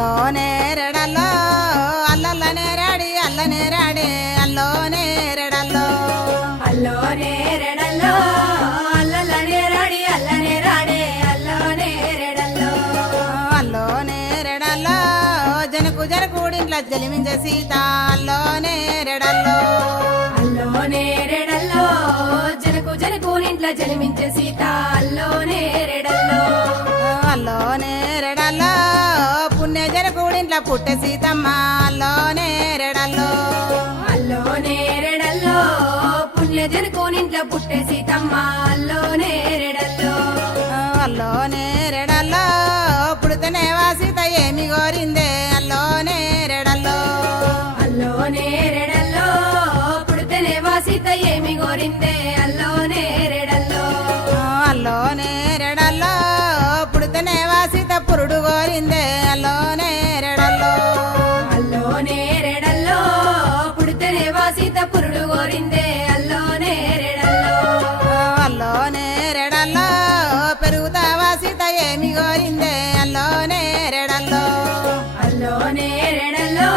అల్లోనే రెడల్లో అల్లల్లనే రాడి అల్లనే రాడే అల్లోనే రెడల్లో అల్లోనే రెడల్లో అల్లలనే రాడి అల్లనే రాడే అల్లోనే రెడల్లో అల్లోనే రెడల్లో జనకు జనకూడింట్ల జలిమించే సీత అల్లోనే రెడల్లో అల్లోనే రెడల్లో జనకు జనకూనింట్ల జన్మించే సీత అల్లోనే రెడల్లో అల్లోనే రెడల్లో పుణ్య జనకూడింట్ల పుట్టే సీతమ్మ అల్లోనే రెడల్లో అల్లోనే రెడల్లో పుణ్య జనకూనింట్ల పుట్టే సీతమ్మ అల్లోనే రెడల్లో అల్లోనే రెడల్లో పుడితేనే సీత ఏమి కోరిందే అల్లోనే రెడల్లో అల్లోనే రెడల్లో పుడితేనే సీత ఏమి కోరిందే అల్లోనే రెడల్లో అల్లోనే రెడల్లో పుడితేనే సీత పురుడు కోరిందే అల్లోనే రెడల్లో అల్లోనే రెడల్లో పుడితేనే సీత పురుడు కోరిందే అల్లోనే రెడల్లో అల్లోనే రెడల్లో పెరుగుతావా సీత ఏమి కోరిందే అల్లోనే రెడల్లో అల్లోనే రెడల్లో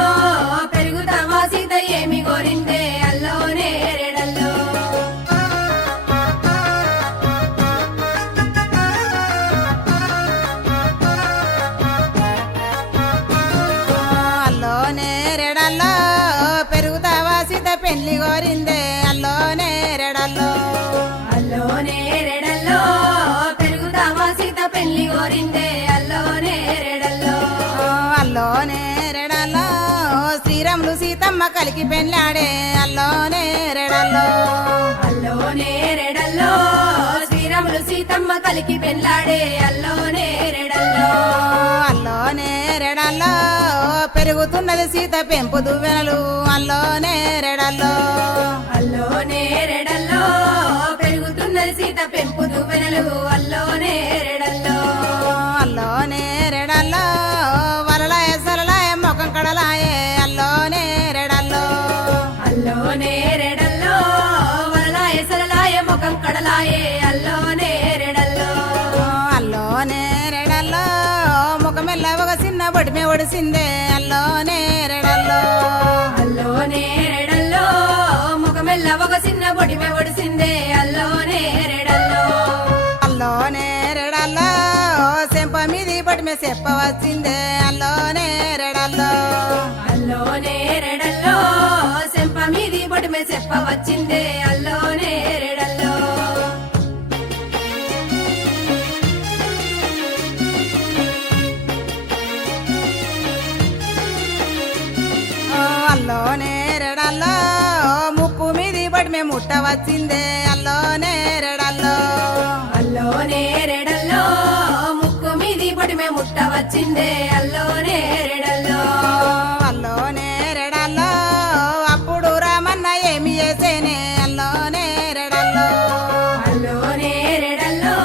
పెరుగుతావా సీత ఏమి కోరిందే అల్లోనే రెడల్లో అల్లోనే రెడల్లో పెరుగుతావా సీత పెళ్లి కోరిందే అల్లోనే రెడల్లో అల్లోనే రెడల్లో పెరుగుతావా సీత పెళ్లి కోరిందే అల్లోనే రెడల్లో అల్లోనే రెడల్లో శ్రీరాములు సీతమ్మ కలికి పెళ్ళాడే అల్లోనే రెడల్లో అల్లోనే రెడల్లో శ్రీరాములు సీతమ్మ కలికి పెళ్ళాడే అల్లోనే రెడల్లో అల్లోనే రెడల్లో పెరుగుతున్నది సీత పెంపు దువ్వెనలు అల్లోనే రెడల్లో అల్లోనే రెడల్లో పెరుగుతున్నది సీత పెంపు దువ్వెనలు అల్లోనే రెడల్లో అల్లోనే రెడల్లో వలలాయ సలలాయ ముఖం కడలాయే అల్లోనే రెడల్లో అల్లోనే రెడల్లో వరలాయ సరలాయ ముఖం కడలాయే అల్లోనే రెడల్లో అల్లోనే రెడల్లో ముఖమెల్ల ఒక చిన్న బొడిమే ఒడిసిందే అల్లోనే రెడల్లో అల్లోనే రెడల్లో ముఖమెల్ల ఒక చిన్న పొడిమె ఒడిసిందే అల్లోనే రెడల్లో అల్లోనే రెడల్లో చెంప మీది బొడిమే చెప్ప వచ్చిందే అల్లోనే రెడల్లో అల్లోనే రెడల్లో చెంప మీది పొడిమె చెప్ప వచ్చిందే అల్లోనే రెడల్లో అల్లోనే రెడల్లో ముక్కు మీది బొడిమే ముట్ట వచ్చిందే అల్లోనే రెడల్లో అల్లోనే రెడల్లో ముక్కు మీది పొడిమె ముట్ట వచ్చిందే అల్లోనే రెడల్లో అల్లోనే రెడల్లో అప్పుడు రామన్న ఏమి చేసేనే అల్లోనే రెడల్లో అల్లోనే రెడల్లో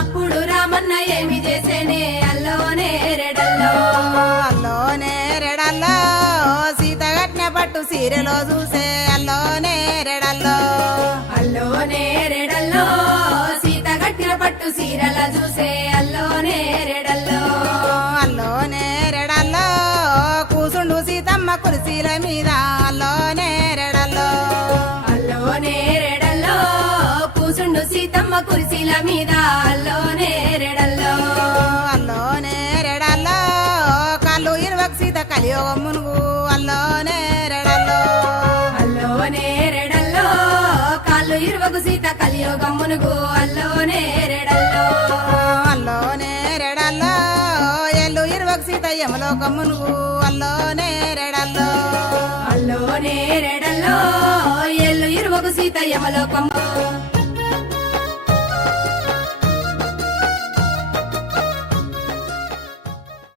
అప్పుడు రామన్న ఏమి చేసేనే అల్లోనే రెడల్లో అల్లోనే రెడల్లో సీత కట్టిన పట్టు సీరెలో చూసే అల్లోనే రెడల్లో అల్లోనే రెడల్లో సీత గట్టిన పట్టు సీరల చూసే అల్లోనే రెడల్లో అల్లోనే రెడల్లో కూసుండు సీతమ్మ కుర్చీల మీద అల్లోనే రెడల్లో అల్లోనే రెడల్లో కూసుండు సీతమ్మ కుర్చీల మీద అల్లోనే రెడల్లో అల్లోనే రెడల్లో కళ్ళు ఇరువకు సీత కలియోగం మునుగు అల్లోనే రెడల్లో అల్లోనే రెడల్లో కాళ్ళు ఇరువకు సీత కలియోగం మునుగు అల్లోనే రెడల్లో అల్లోనే రెడల్లో ఎల్లు ఇరువకు సీత యమలోకం మునుగు అల్లోనే రెడల్లో అల్లోనే రెడల్లో ఎల్లు ఇరువకు సీత యమలోకం